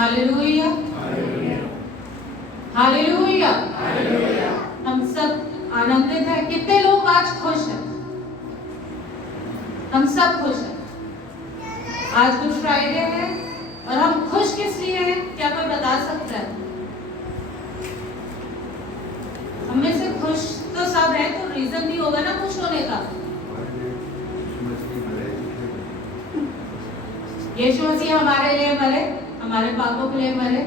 Hallelujah, hallelujah. हम सब आनंदित हैं। कितने लोग आज खुश हैं? हम सब खुश हैं। आज गुड फ्राइडे है और हम खुश किस लिए हैं? क्या कोई बता सकता है? हम में से खुश तो सब है, तो रीजन भी होगा ना खुश होने का। यीशु मसीह हमारे लिए मरे, हमारे पापों के लिए मरे,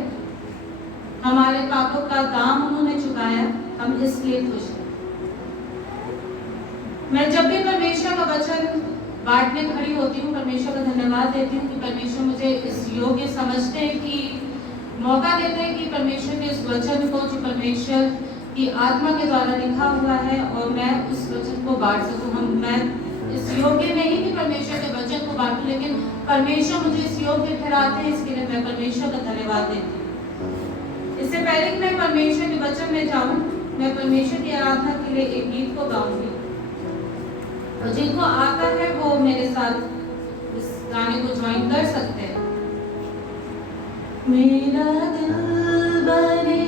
हमारे पापों का दाम उन्होंने चुकाया, हम इसलिए खुश हैं। मैं जब भी परमेश्वर का वचन बांटने खड़ी होती हूँ, परमेश्वर का धन्यवाद देती हूँ कि परमेश्वर मुझे इस योग्य समझते हैं, कि मौका देते हैं कि परमेश्वर के इस वचन को, जो परमेश्वर की आत्मा के द्वारा लिखा हुआ है, और मैं उस वचन को बांट सकूँ। मैं इस योग्य नहीं कि परमेश्वर के वचन को बांटूं, लेकिन परमेश्वर मुझे इस योग्य ठहराते हैं, इसके लिए मैं परमेश्वर का धन्यवाद देती हूँ। इससे पहले कि मैं परमेश्वर के वचन में जाऊं, मैं परमेश्वर की आराधना के लिए एक गीत को गाऊंगी, और जिनको आता है वो मेरे साथ इस गाने को ज्वाइन कर सकते हैं। मेरा दिल बने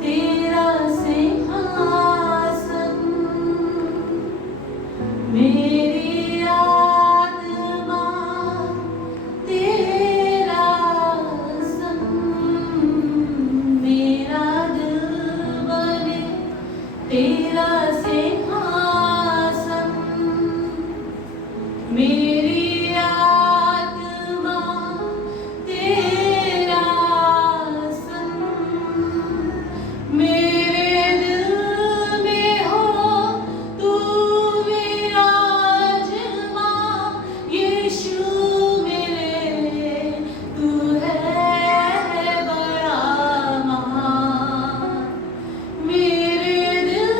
तेरा सिंहासन, मेरी आत्मा तेरा संग, मेरा दिल बने तेरा सिंहासन, मेरी आत्मा तेरा संग, मेरे दिल में हो तू विराजमान, यीशु मेरे तू है बड़ा महान, मेरे दिल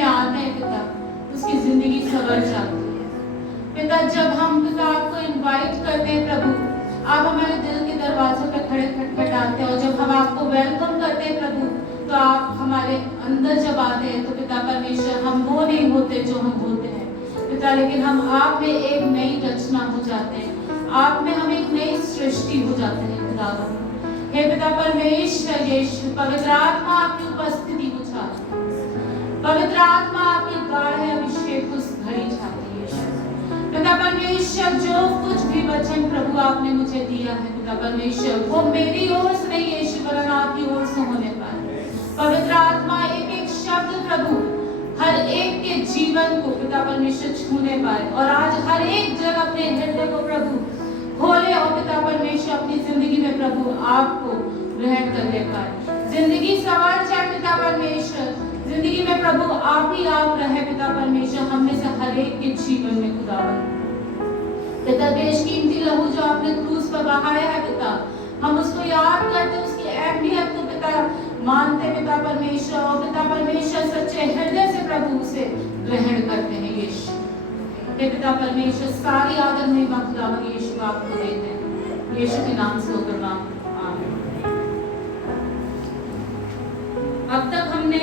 में आते हैं पिता, उसकी जिंदगी संवर जाती है। पिता जब हम पिता आपको इनवाइट करते हैं प्रभु, आप हमारे दिल के दरवाजों पे खड़े खटखटाते हैं, और जब हम आपको वेलकम करते हैं प्रभु, तो आप हमारे अंदर जब आते हैं तो पिता परमेश्वर हम वो नहीं होते जो हम होते हैं पिता, लेकिन हम आप में एक नई रचना हो जाते हैं, आप में हम एक नई सृष्टि हो जाते हैं पिता। हे पिता परमेश्वर यीशु, पवित्र आत्मा आपकी उपस्थिति को चाहती है, पवित्र आत्मा आपकी गाढ़ अभिषेक उस घड़ी चाहती है यीशु। पिता परमेश्वर जो कुछ भी वचन प्रभु आपने मुझे दिया है पिता परमेश्वर, वो मेरी ओर से नहीं यीशु वरन आपकी ओर से होने पाए। पवित्र आत्मा एक एक शब्द प्रभु हर एक के जीवन को पिता परमेश्वर छूने पाए, और आज हर एक जन अपने हृदय को प्रभु खोले, और पिता परमेश्वर अपनी जिंदगी में प्रभु आपको ग्रहण कर ले पाए, जिंदगी संवार जाए पिता परमेश्वर, जिंदगी में प्रभु आप ही आप रहे पिता परमेश्वर, हम में से हर एक के जीवन में खुदावन पिता, बेशकीमती लहू जो आपने क्रूस पर बहाया है पिता, हम उसको याद करते, उसकी अहमियत को पिता मानते पिता परमेश्वर, और पिता परमेश्वर सच्चे हृदय से प्रभु उसे ग्रहण करते हैं यीशु। हे पिता परमेश्वर सारी आदर में खुदावन यीशु आपको देते हैं, यीशु के नाम से होकर आमीन। अब तक हमने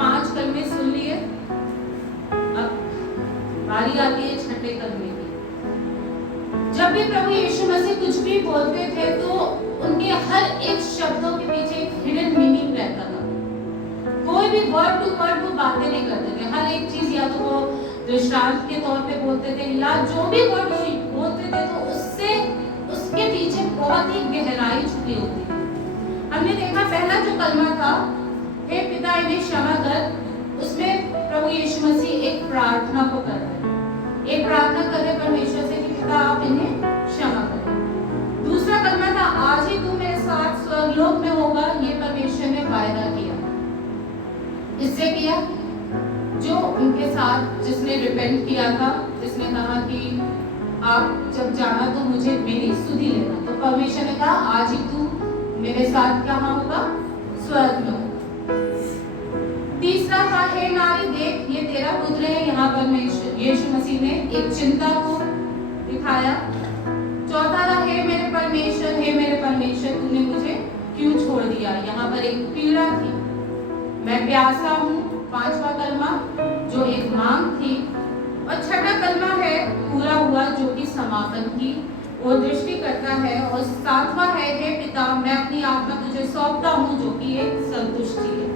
5 कलमे सुन लिए, अब बारी आती है छठे कलमे की। जब भी प्रभु यीशु मसीह कुछ भी बोलते थे तो उनके हर एक शब्दों के पीछे एक हिडन मीनिंग रहता था। कोई भी वर्ड टू वर्ड वो बातें नहीं करते थे, हर एक चीज या तो वो दृष्टांत के तौर पे बोलते थे, या जो भी वर्ड बोलते थे तो उससे उसके पीछे बहुत ही गहराई छुपी होती थी। हमने देखा पहला जो कलमा था, हे पिता इन्हें क्षमा कर, उसमें प्रभु यीशु मसीह एक प्रार्थना को कर रहे हैं, एक प्रार्थना कर रहे परमेश्वर से कि पिता आप इन्हें क्षमा करें। दूसरा कलमा था, आज ही तू मेरे साथ स्वर्गलोक में होगा, ये परमेश्वर ने वायदा किया। इससे किया जो उनके साथ जिसने रिपेंट किया था, जिसने कहा कि आप जब जाना तो मुझे मेरी सुधि लेना, तो परमेश्वर ने कहा आज ही तू मेरे साथ कहाँ होगा, स्वर्ग में। तीसरा था, हे नारी देख ये तेरा पुत्र है, यहाँ पर यीशु मसीह ने एक चिंता को दिखाया। चौथा था, हे मेरे परमेश्वर तूने मुझे क्यों छोड़ दिया, यहाँ पर एक पीड़ा थी, मैं प्यासा हूँ। पांचवा कलमा जो एक मांग थी, और छठा कलमा है पूरा हुआ जो कि समापन की वो दृष्टि करता है, और सातवां है, हे पिता मैं अपनी आत्मा तुझे सौंपता हूँ, जो कि एक संतुष्टि है।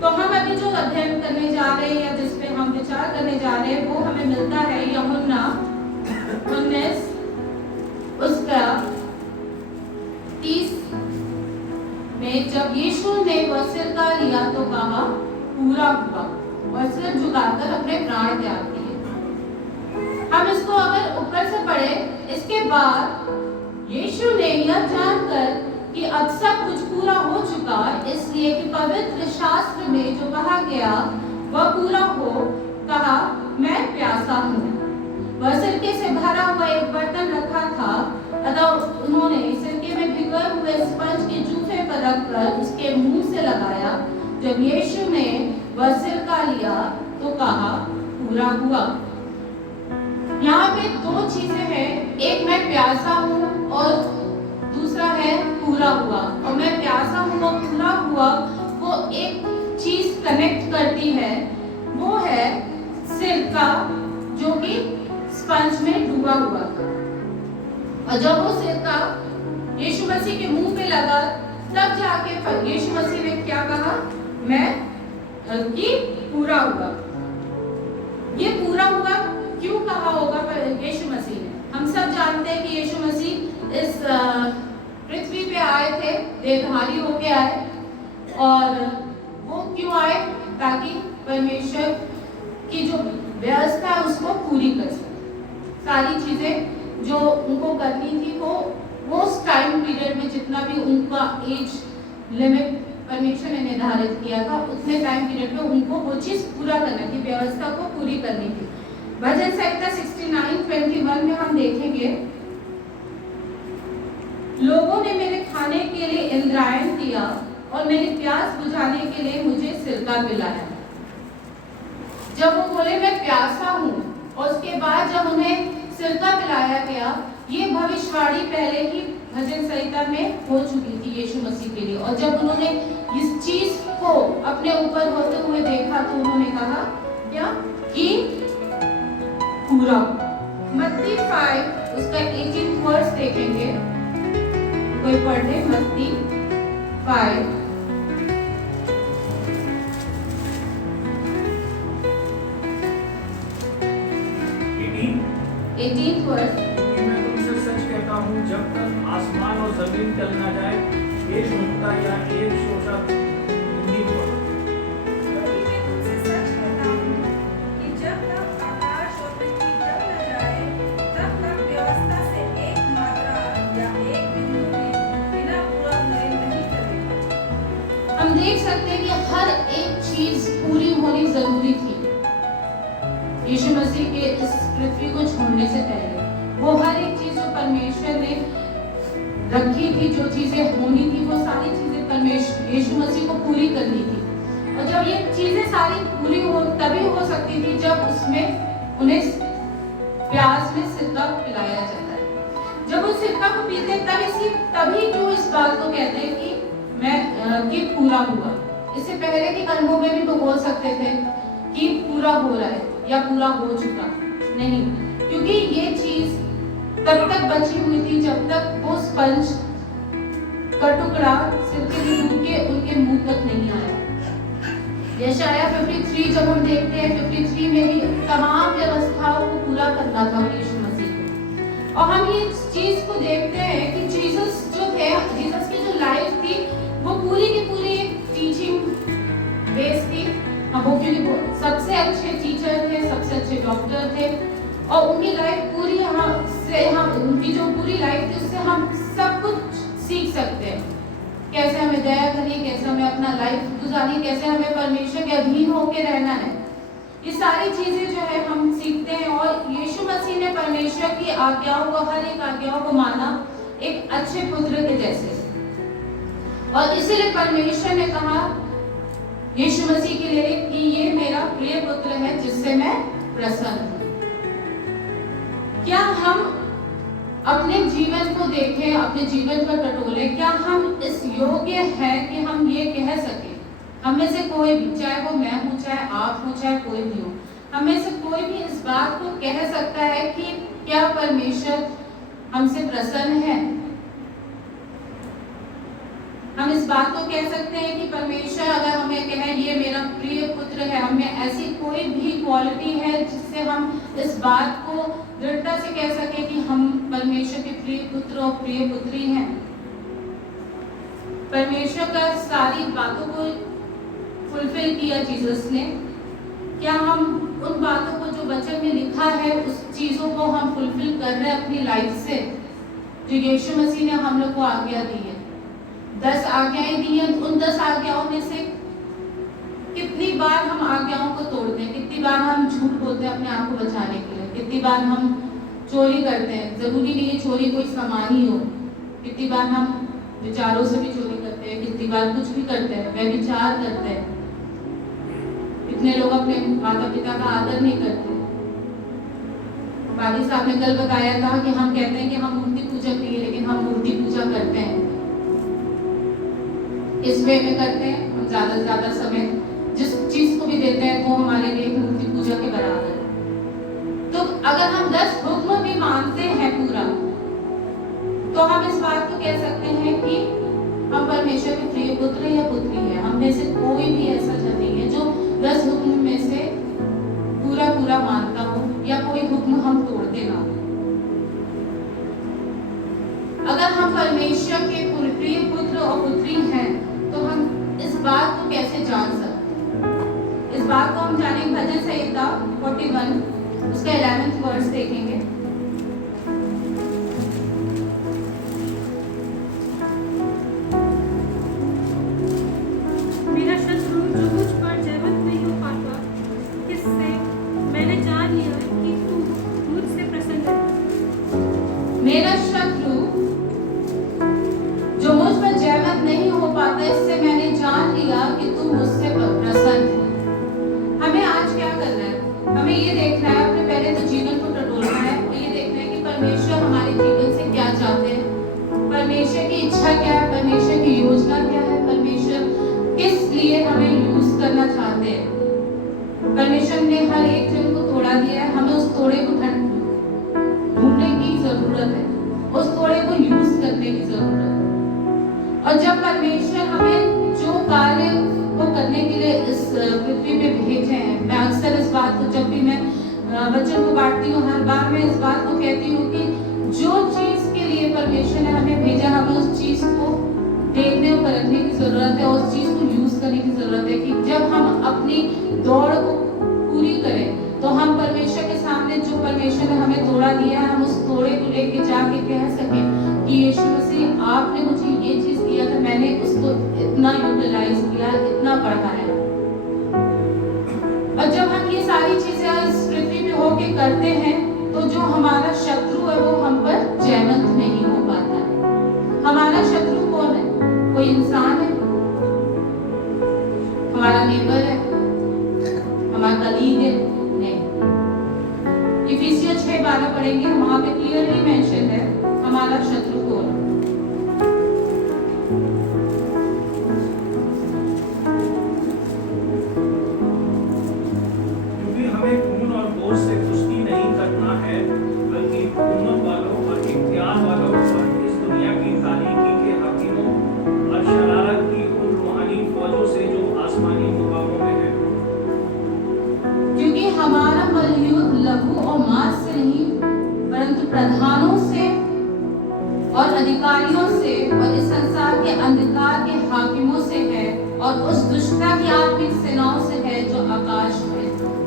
तो हम अभी जो अध्ययन करने जा रहे हैं या जिस पे हम विचार करने जा रहे हैं वो हमें मिलता है यूहन्ना 19 उसका 30 में, जब यीशु ने वह सिरका लिया तो कहा पूरा हुआ, और सिर झुकाकर अपने प्राण त्याग दिए। हम इसको अगर ऊपर से पढ़े, इसके बाद यीशु ने यह जानकर कि अब सब कुछ पूरा हो चुका, इसलिए कि पवित्र शास्त्र में जो कहा गया वह पूरा हो, कहा मैं प्यासा हूँ। वह सिरके से भरा हुआ एक बर्तन रखा था, अतः उन्होंने सिरके में भिगोए हुए स्पंज के जूफे पर रखकर उसके मुंह से लगाया। जब यीशु ने वह सिरका लिया तो कहा पूरा हुआ। यहाँ पे 2 चीजें हैं, एक मैं प्यासा हूँ और दूसरा है पूरा हुआ। और मैं प्यासा हूँ और पूरा हुआ वो एक चीज कनेक्ट करती है, वो है सिरका जो कि स्पंज में डूबा हुआ था, और जब वो सिरका यीशु मसीह के मुंह पे लगा तब जाके यीशु मसीह ने क्या कहा, मैं कि पूरा हुआ। ये पूरा हुआ क्यों कहा होगा यीशु मसीह ने? हम सब जानते हैं कि यीशु मसीह इस पृथ्वी पे आए थे, देहधारी होके आए, और वो क्यों आए? ताकि परमेश्वर की जो व्यवस्था है उसको पूरी कर सके। सारी चीजें जो उनको करनी थी वो उस टाइम पीरियड में जितना भी उनका एज लिमिट परमेश्वर ने निर्धारित किया था, उतने टाइम पीरियड में उनको वो चीज पूरा करना थी, व्यवस्था को पूरी करनी थी। भजन संहिता 69:21 में हम देखेंगे, लोगों ने मेरे खाने के लिए इंद्रायण किया और मेरी प्यास बुझाने के लिए मुझे सिरका पिलाया। जब वो बोले मैं प्यासा हूँ, और उसके बाद जब उन्हें सिरका पिलाया गया, ये भविष्यवाणी पहले ही भजन संहिता में हो चुकी थी यीशु मसीह के लिए। और जब उन्होंने इस चीज को अपने ऊपर होते हुए देखा तो उन्होंने कहा क्या कि पूरा। मत्ती 5 उसका 18 वर्स देखेंगे, कोई पढ़ ले मत्ती 5 18 वर्स। मैं तुमसे सच कहता हूँ, जब तक आसमान और जमीन टल ना जाए, एक नुक्ता या एक शोषा नहीं हुआ। मैं तुमसे सच कहता हूँ कि जब तक आकाश और पृथ्वी टल न जाए, तब तक व्यवस्था से एक मात्रा या एक बिंदु भी बिना पूरा हुए नहीं चलेगा। हम देख सकते हैं कि हर एक चीज पूरी होनी जरूरी थी यीशु मसीह के इस पृथ्वी को छोड़ने से पहले। वो हर एक चीज जो परमेश्वर ने रखी थी, जो चीजें होनी थी, वो सारी चीजें परमेश्वर यीशु मसीह को पूरी करनी थी। और जब ये चीजें सारी पूरी हो तभी हो सकती थी जब उसमें उन्हें प्यास में सिरका पिलाया जाता है। जब उस सिरका को पीते तभी जो इस बात को कहते हैं कि पूरा हुआ। इससे पहले के कर्मों में भी तो बोल सकते थे कि पूरा हो रहा है या पूरा हो चुका, नहीं, क्योंकि ये चीज तब तक बची हुई थी जब तक वो स्पंज का टुकड़ा सिरके में डूब के उनके मुंह तक नहीं आया। यशाया 53 जब हम देखते हैं, 53 में भी तमाम व्यवस्थाओं को पूरा करना था यीशु मसीह को। और हम ये चीज को देखते हैं कि जीसस जो थे, जीसस की जो लाइफ थी वो पूरी की पूरी टीचिंग बेस थी। वो क्योंकि सबसे अच्छे टीचर थे, सबसे अच्छे डॉक्टर थे, और उनकी लाइफ पूरी उनकी जो पूरी लाइफ थी उससे हम सब कुछ सीख सकते हैं। कैसे हमें दया करनी, कैसे हमें अपना लाइफ गुजारनी, कैसे हमें परमेश्वर के अधीन होकर रहना है, ये सारी चीजें जो है हम सीखते हैं। और यीशु मसीह ने परमेश्वर की आज्ञाओं को, हर एक आज्ञाओं को माना एक अच्छे पुत्र के जैसे। और इसीलिए परमेश्वर ने कहा यीशु मसीह के लिए कि ये मेरा प्रिय पुत्र है जिससे मैं प्रसन्न हूं। क्या हम अपने जीवन को देखें, अपने जीवन को टटोलें, क्या हम इस योग्य हैं कि हम ये कह सकें, हम में से कोई भी, चाहे वो मैं हूं, चाहे आप हो, चाहे कोई भी हो, हम में से कोई भी इस बात को कह सकता है कि क्या परमेश्वर हमसे प्रसन्न है? हम इस बात को कह सकते हैं कि परमेश्वर अगर हमें कहे ये मेरा प्रिय पुत्र है, हमें ऐसी कोई भी क्वालिटी है जिससे हम इस बात को दृढ़ता से कह सके कि हम परमेश्वर के प्रिय पुत्र और प्रिय पुत्री हैं। परमेश्वर का सारी बातों को फुलफिल किया जीसस ने। क्या हम उन बातों को जो वचन में लिखा है उस चीजों को हम फुलफिल कर रहे हैं अपनी लाइफ से, जो यीशु मसीह ने हम लोग को आज्ञा दी है? 10 आज्ञाएं दी हैं, उन 10 आज्ञाओं में से कितनी बार हम आज्ञाओं को तोड़ते हैं, कितनी बार हम झूठ बोलते हैं अपने आप को बचाने के लिए, कितनी बार हम चोरी करते हैं, जरूरी नहीं है चोरी कोई सामान ही हो, कितनी बार हम विचारों से भी चोरी करते हैं, कितनी बार कुछ भी करते हैं, व्यभिचार करते हैं, कितने लोग अपने माता पिता का आदर नहीं करते। पादी साहब ने कल बताया था कि हम कहते हैं कि हम मूर्ति पूजक नहीं है, लेकिन हम मूर्ति पूजा करते हैं। इस वे में करते हैं, हम ज्यादा से ज्यादा समय जिस चीज को भी देते हैं वो हमारे लिए मूर्ति पूजा के बराबर है। तो अगर हम 10 हुक्म भी मानते हैं पूरा, तो हम इस बात को कह सकते हैं कि हम परमेश्वर के प्रिय पुत्र या पुत्री है। हम में से कोई भी ऐसा नहीं है जो 10 हुक्म में से पूरा पूरा मानता हो या कोई हुक्म हम तोड़ते ना हो। अगर हम परमेश्वर के प्रिय पुत्र और पुत्री हैं तो हम इस बात को कैसे जान सकते हैं? इस बात को हम जानेंगे भजन संहिता 41 उसका 11th वर्स देखेंगे। मेरा शत्रु जो मुझ पर जयवंत नहीं हो पाता, इससे मैंने जान लिया कि तू मुझसे प्रसन्न है। मेरा शत्रु जो मुझ पर जयवंत नहीं हो पाता, इससे मैंने जान लिया कि तू मुझसे प्रसन्न है। हमें आज क्या करना है? परमेश्वर ने हर एक जन को तोड़ा दिया है, हमें उस तोड़े को ढूंढने की जरूरत है, उस तोड़े को यूज करने की जरूरत है। और जब परमेश्वर हमें जो कार्य को करने के लिए इस पृथ्वी पे भेजे हैं, मैं अक्सर इस बात को जब भी मैं बच्चों को बांटती हूँ, हर बार मैं इस बात को कहती हूँ कि जो चीज के लिए परमेश्वर ने हमें भेजा, हमें उस चीज को देखने और परखने की जरूरत है, उस चीज को यूज करने की जरूरत है कि जब हम अपनी दौड़ को पूरी करें तो हम परमेश्वर के सामने जो परमेश्वर ने हमें तोड़ा दिया है, हम उस तोड़े को लेके जाके कह सकें कि यीशु मसीह आपने मुझे ये चीज दिया था, मैंने उसको इतना यूटिलाइज किया, इतना बढ़ाया। और जब हम ये सारी चीजें इस पृथ्वी पे होके करते हैं तो जो हमारा शत्रु है वो हम पर जयवंत नहीं हो पाता है। हमारा शत्रु कौन है? कोई इंसान है, हमारा नेबर है, हमारा कलीग है? नहीं। इफिसियंस 6:12 पढ़ेंगे, वहां पे क्लियरली मेंशन है हमारा शत्रु कौन है। क्योंकि हमें खून और गोश्त से कुश्ती नहीं करना है, बल्कि हुकूमत वालों और इख्तियार वालों और इस दुनिया की तारीकी के हाकिमों और शरारत की उन रूहानी फौजों से जो आसमानी मुकामों में है। क्योंकि हमारा बलयुद्ध लघु और मांस से नहीं, परंतु प्रधानों से और अधिकारियों से और इस संसार के अंधकार के हाकिमों से है और उस दुष्टता की आत्मिक सेनाओं से है जो आकाश में।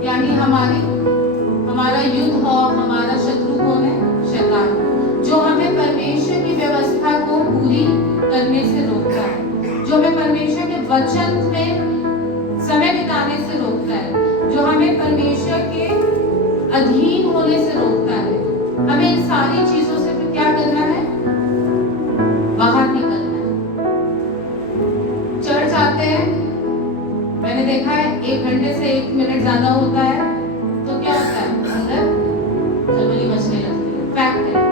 यानी हमारा युद्ध और हमारा शत्रु कौन है? शैतान, जो हमें परमेश्वर की व्यवस्था को पूरी करने से रोकता है, जो हमें परमेश्वर के वचन में समय बिताने से रोकता है, जो हमें परमेश्वर के अधीन होने से रोकता है। हमें इन सारी चीजों से फिर क्या करना है? बाहर निकलना है। चर्च आते हैं, मैंने देखा है 1 घंटे से 1 मिनट ज्यादा होता है तो क्या होता है? अंदर खलबली मचने लगती है। फैक्ट है,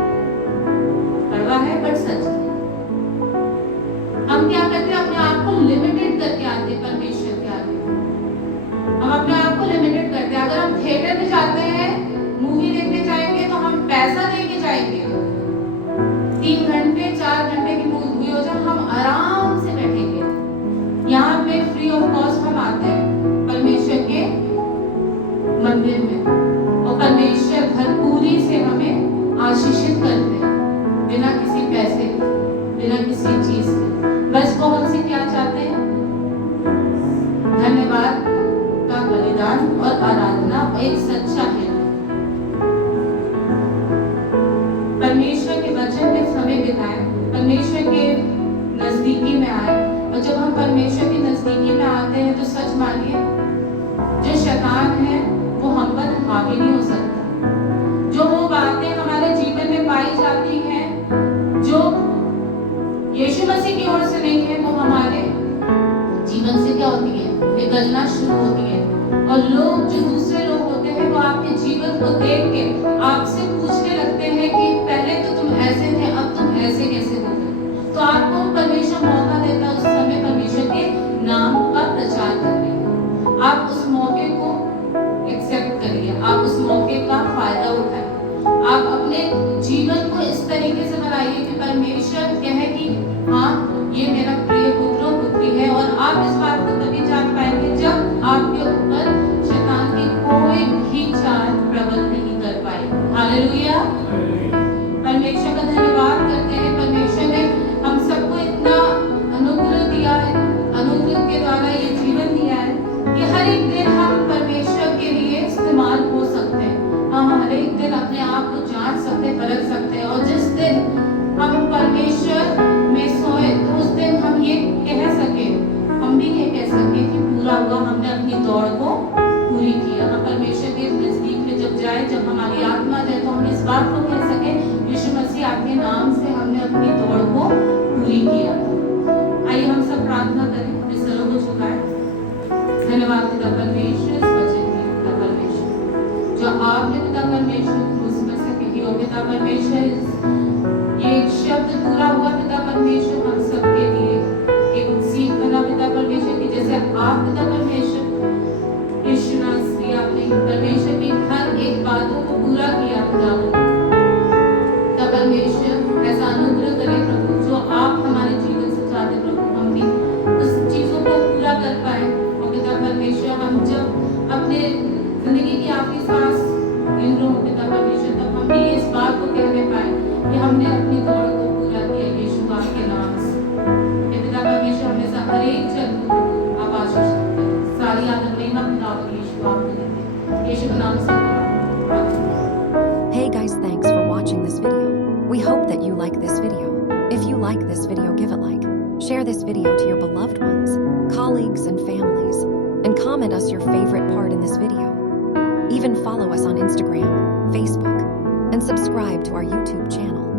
कड़वा है बट सच है। हम क्या करते हैं? अपने आप को लिमिटेड करके आते हैं परमेश्वर के आगे। हम अपने आप को लिमिटेड करते हैं। अगर हम थिएटर में जाते हैं, मूवी देखने जाएंगे तो हम पैसा देके जाएंगे। 3 घंटे 4 घंटे की मूवी हो जाए, हम आराम से बैठेंगे। यहाँ पे फ्री ऑफ कॉस्ट हम आते हैं परमेश्वर के मंदिर में और परमेश्वर भरपूरी से हमें आशीषित करते हैं, बिना किसी पैसे के, बिना किसी चीज के। बस वो हमसे क्या चाहते हैं? धन्यवाद का बलिदान और आराधना और एक सच्चा है। परमेश्वर के वचन में समय बिताएं, परमेश्वर के नजदीकी में आए। और जब हम परमेश्वर के नजदीकी में आते हैं तो सच मानिए, जो शैतान है वो हम पर हावी नहीं हो सकता। जो वो बातें हमारे जीवन में पाई जाती हैं जो यीशु मसीह की ओर से नहीं है, वो हमारे जीवन से क्या होती है? निकलना शुरू होती है। और लोग, जो दूसरे लोग होते हैं, वो आपके जीवन को देख के आपसे पूछने लगते हैं कि पहले तो तुम ऐसे थे, अब तुम ऐसे कैसे हो गए? तो आपको परमेश्वर मौका देता है उस समय परमेश्वर के नाम का प्रचार करने का। आप उस मौके को एक्सेप्ट करिए, आप उस मौके का फायदा उठाइए। आप अपने जीवन को इस तरीके से बनाइए कि परमेश्वर कहे कि हाँ, ये मेरा प्रिय पुत्र और पुत्री है। और आप इस बात को तभी जान पाएंगे जब आपके ऊपर शैतान की कोई भी चाल प्रबल नहीं कर पाएगी। हालेलुया। परमेश्वर का धन्यवाद करते हैं। परमेश्वर ने हम सबको इतना अनुग्रह दिया है, अनुग्रह के द्वारा ये जीवन दिया है कि हर एक दिन हम परमेश्वर के लिए इस्तेमाल हो सकते हैं। हम हर एक दिन अपने आप को जांच सकते हैं, परख सकते हैं। और जिस दिन हम परमेश्वर में सोए तो उस दिन हम ये कह सके, हम भी ये कह सके कि पूरा हुआ, हमने अपनी दौड़ को अपने जिंदगी की आखिरी सांस गिन रहे हो पिता परमेश्वर, तब हम भी इस बात को कहने पाए कि हमने अपनी दौड़ को पूरा किया यीशु आपके नाम से। हे पिता परमेश्वर, हमेशा हर एक जन को आप आशीष देते हैं। सारी आदर महिमा खुदावंद यीशु आपको देते हैं। यीशु के नाम से आमीन। Hey guys, thanks for watching this video. We hope that you like this video. If you like this video, give it like. Share this video to your beloved ones, colleagues and families, and comment us your favorite part in this video. Even follow us on Instagram, Facebook, and subscribe to our YouTube channel.